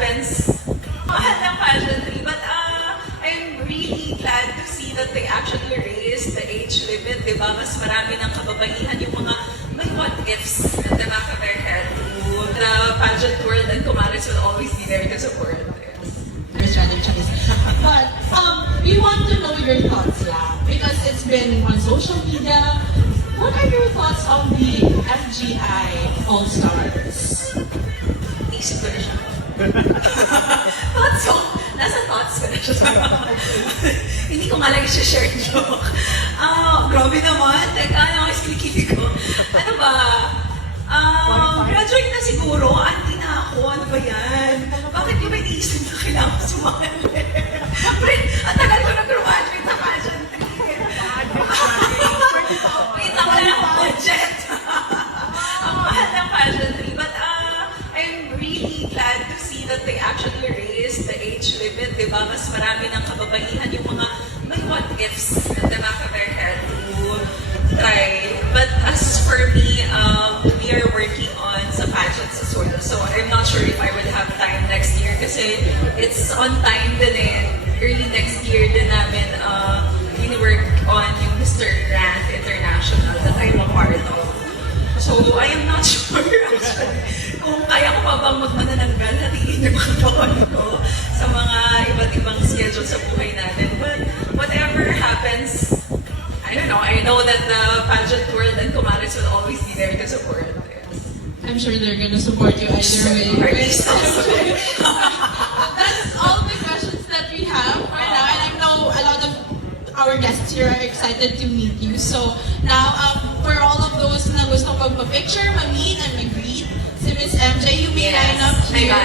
happens, mahal ng pageantry. But I'm really glad to see that they actually raised the age limit, di ba? Mas marami ng kababaihan yung mga may what ifs at the back of their head to the pageant world, and Kumaris will always be there to support. There's rather choice. But we want to know your thoughts lang because it's been on social media. What are your thoughts on the FGI All-Stars? Isip ko na siya. Thoughts ko. Nasa thoughts ko na siya. Hindi ko nga lang i-share joke. Grabe naman. Teka, ano ang isklikili ko? Ano ba? Graduate na siguro. Auntie na ako. Ano ba yan? Bakit yung may isip na kailangan ko sumali? Ang tagal ko nag-graduate sa pageantry. Wait lang, wala akong budget. Ang mahal ng pageantry. But I'm really glad to see that they actually raised the age limit, di ba? Mas marami ng kababaihan yung mga may what ifs at the back of their head to try. But as for me, we are working on sa pageants as well. So I'm not sure if I will have time next year kasi it's on time din eh. Early next year din namin work on yung Mr. Grand International that I'm a part of. So I am not sure actually kung kaya ko pa bang magmanananggal na tingin yung mga taon ko sa mga iba't ibang schedule sa buhay natin. But whatever happens, I don't know. I know that the pageant world and Kumaris will always be there to support. I'm sure they're gonna support you either way. Or at least also. That's all the questions that we have for now, and I know a lot of our guests here are excited to meet you. So now, for all of those na gusto magpa-picture, ma-meet and mag-greet si Miss MJ, you may line up here.